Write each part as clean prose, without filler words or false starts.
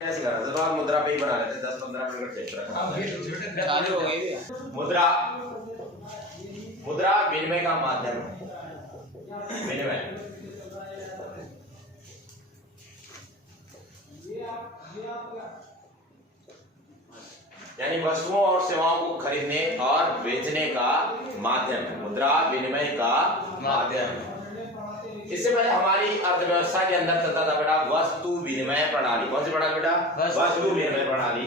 कैसे करा था? तो आप मुद्रा पे ही बना लेते 10-15 मिनट टेस्ट चालू हो गई। मुद्रा मुद्रा विनिमय का माध्यम है। विनिमय यानी वस्तुओं और सेवाओं को खरीदने और बेचने का माध्यम है। मुद्रा विनिमय का माध्यम है। इससे पहले हमारी अर्थव्यवस्था के अंदर चलता था बेटा वस्तु विनिमय प्रणाली। कौन सी प्रणाली बेटा? वस्तु विनिमय प्रणाली।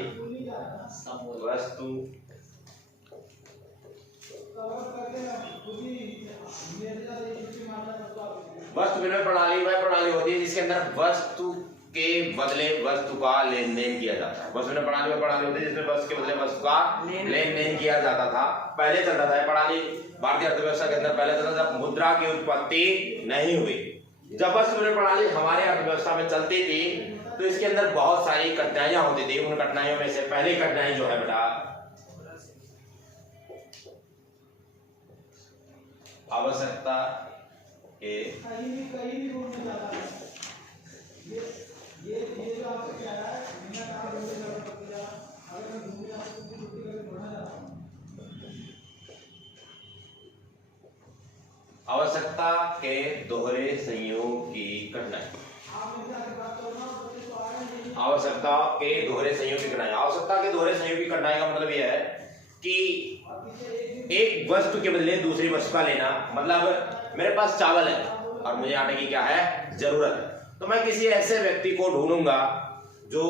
वस्तु विनिमय प्रणाली वह प्रणाली होती है जिसके अंदर वस्तु के बदले वस्तु का लेन देन किया जाता है। वस्तु विनिमय प्रणाली वह प्रणाली होती है जिसमें वस्तु के बदले वस्तु का लेन देन किया जाता था। पहले चलता था प्रणाली भारतीय अर्थव्यवस्था के अंदर पहले चलता जब मुद्रा की उत्पत्ति नहीं हुई। जब वस्तु विनिमय प्रणाली हमारे अर्थव्यवस्था में चलती थी तो इसके अंदर बहुत सारी कठिनाइयां होती थी। उन कठिनाइयों में से पहली कठिनाई जो है बेटा आवश्यकता के आवश्यकता के दोहरे संयोग की कठिनाई। आवश्यकता के दोहरे संयोग की कठिनाई। आवश्यकता के दोहरे संयोग की कठिनाई का मतलब यह है कि एक वस्तु के बदले दूसरी वस्तु का लेना। मतलब मेरे पास चावल है और मुझे आटे की क्या है जरूरत है, तो मैं किसी ऐसे व्यक्ति को ढूंढूंगा जो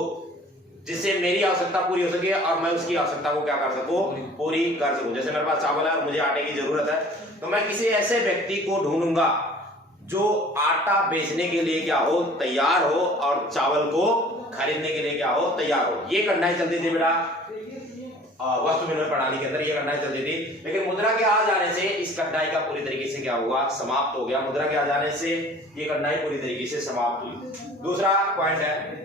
जिससे मेरी आवश्यकता पूरी हो सके और मैं उसकी आवश्यकता को क्या कर सकूं, पूरी कर सकूं। जैसे मेरे पास चावल है और मुझे आटे की जरूरत है, तो मैं किसी ऐसे व्यक्ति को ढूंढूंगा जो आटा बेचने के लिए क्या हो, तैयार हो और चावल को खरीदने के लिए क्या हो, तैयार हो। ये कठिनाई चलती थी बेटा वस्तु विनिमय प्रणाली के अंदर, ये कठिनाई चलती थी। लेकिन मुद्रा के आ जाने से इस कठिनाई का पूरी तरीके से क्या हुआ, समाप्त हो गया। मुद्रा के आ जाने से ये कठिनाई पूरी तरीके से समाप्त हुई। दूसरा पॉइंट है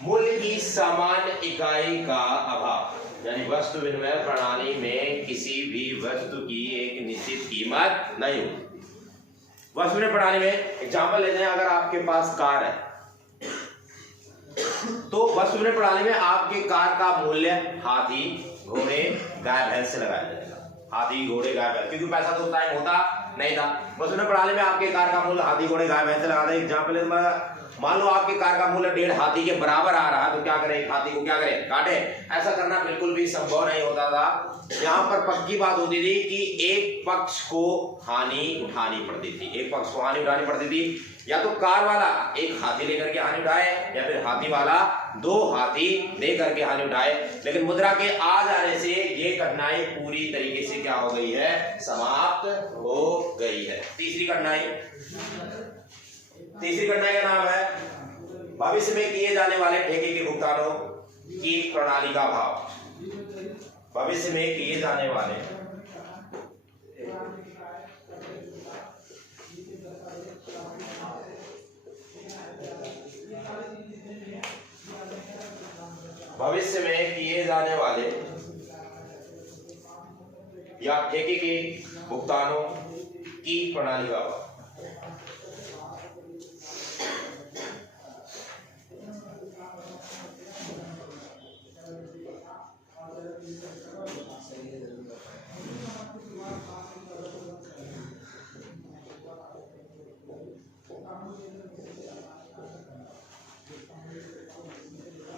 मूल्य की सामान्य इकाई का अभाव। यानी वस्तु विनिमय प्रणाली में किसी भी वस्तु की एक निश्चित कीमत नहीं होती। वस्तु विनिमय प्रणाली में एग्जांपल लेते हैं, अगर आपके पास कार है तो वस्तु विनिमय प्रणाली में आपके कार का मूल्य हाथी घोड़े गाय भैंस से लगाया जाएगा। हाथी घोड़े गाय भैंस, क्योंकि पैसा तो उस टाइम होता नहीं था। वस्तु विनिमय प्रणाली में आपके कार का मूल्य हाथी घोड़े गाय भैंस से लगाते हैं। एग्जाम्पल मान लो आपके कार का मूल्य 1.5 हाथी के बराबर आ रहा है, तो क्या करें, एक हाथी को क्या करें, काटे। ऐसा करना बिल्कुल भी संभव नहीं होता था। यहाँ पर पक्की बात होती थी कि एक पक्ष को हानि उठानी पड़ती थी। एक पक्ष को हानि उठानी पड़ती थी, या तो कार वाला एक हाथी लेकर के हानि उठाए या फिर हाथी वाला 2 हाथी लेकर के हानि उठाए। लेकिन मुद्रा के आ जाने से ये कठिनाई पूरी तरीके से क्या हो गई है, समाप्त हो गई है। तीसरी कठिनाई का नाम है भविष्य में किए जाने वाले ठेके के भुगतानों की प्रणाली का अभाव। भविष्य में किए जाने वाले या ठेके के भुगतानों की प्रणाली का अभाव।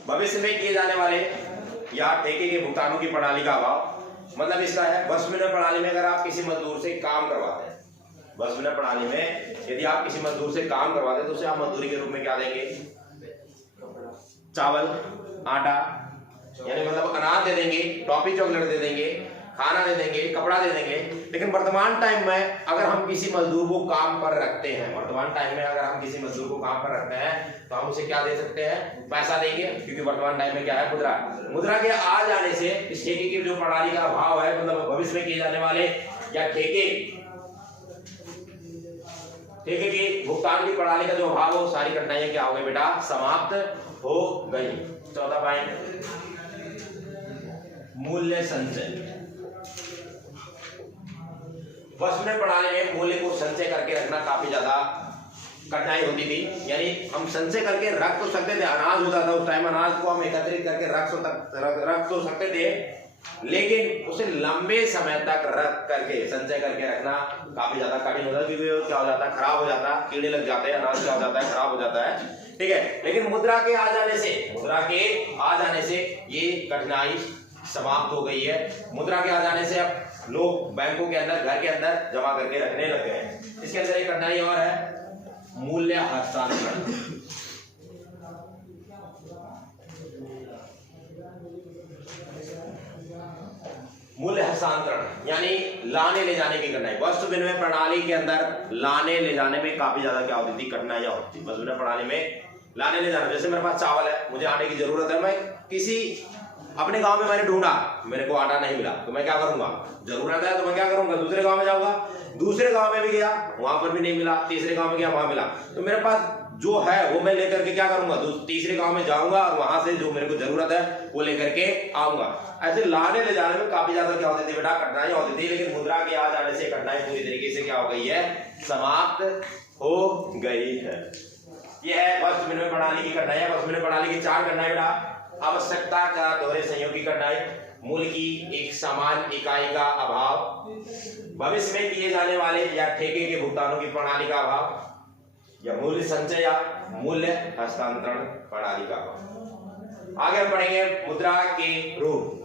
भविष्य में किए जाने वाले या ठेके के भुगतानों की प्रणाली का अभाव मतलब इसका है वस्तु विनिमय प्रणाली में अगर आप किसी मजदूर से काम करवाते हैं, वस्तु विनिमय प्रणाली में यदि आप किसी मजदूर से काम करवाते हैं तो उसे आप मजदूरी के रूप में क्या देंगे, चावल आटा, यानी मतलब अनाज दे देंगे, टॉफी चॉकलेट दे देंगे, खाना दे देंगे, कपड़ा दे देंगे। लेकिन वर्तमान टाइम में अगर हम किसी मजदूर को काम पर रखते हैं, वर्तमान टाइम में अगर हम किसी मजदूर को काम पर रखते हैं तो हम उसे क्या दे सकते हैं, पैसा देंगे, क्योंकि वर्तमान टाइम में क्या है, मुद्रा। मुद्रा के आ जाने से इस ठेके की जो प्रणाली का अभाव है, मतलब भविष्य में किए जाने वाले या ठेके के भुगतान की प्रणाली का जो अभाव हो, सारी कठिनाइयां क्या हो गई बेटा, समाप्त हो गई। चौथा पॉइंट, मूल्य संचय। वसुंधरा प्रणाली में मूल्य को संचय करके रखना काफी ज्यादा कठिनाई होती थी। यानी हम संचय करके रख तो सकते थे, अनाज होता था उस टाइम, अनाज को हम एकत्रित करके रख तो सकते थे, लेकिन उसे लंबे समय तक रख करके संचय करके रखना काफी ज्यादा कठिन होता है, क्योंकि वो क्या हो जाता है, खराब हो जाता है, कीड़े लग जाते हैं, अनाज क्या हो जाता है, खराब हो जाता है। ठीक है, लेकिन मुद्रा के आ जाने से ये कठिनाई समाप्त हो गई है। मुद्रा के आ जाने से अब लोग बैंकों के अंदर, घर के अंदर जमा करके रखने लग गए हैं। इसके अंदर एक कठिनाई और है, मूल्य हस्तांतरण। मूल्य हस्तांतरण यानी लाने ले जाने की कठिनाई। वस्तु विनिमय प्रणाली के अंदर लाने ले जाने में काफी ज्यादा क्या होती थी, कठिनाइयां होती थी। वस्तु विनिमय प्रणाली में लाने ले जाना, जैसे मेरे पास चावल है, मुझे आटे की जरूरत है, मैं किसी अपने गांव में मैंने ढूंढा, मेरे को आटा नहीं मिला, तो मैं क्या करूंगा, जरूरत है तो मैं क्या करूंगा, दूसरे गांव में जाऊंगा, दूसरे गांव में भी गया, वहां पर भी नहीं मिला, तीसरे गांव में गया, वहां मिला, तो मेरे पास जो है वो मैं लेकर के क्या करूंगा, तीसरे गांव में जाऊंगा और वहां से जो मेरे को जरूरत है वो लेकर के आऊंगा। ऐसे लाने ले जाने में काफी ज्यादा क्या होती थी बेटा, कठिनाई होती थी। लेकिन मुद्रा के आ जाने से कठिनाई पूरी तरीके से क्या हो गई है, समाप्त हो गई है। यह है वस्तु विनिमय प्रणाली की कठिनाई। वस्तु विनिमय प्रणाली की 4 कठिनाई बेटा, आवश्यकता का दोहरे संयोग की कठिनाई, मूल्य की एक समान इकाई का अभाव, भविष्य में किए जाने वाले या ठेके के भुगतानों की प्रणाली का अभाव, या मूल्य संचय या मूल्य हस्तांतरण प्रणाली का अभाव। आगे हम पढ़ेंगे मुद्रा के रूप।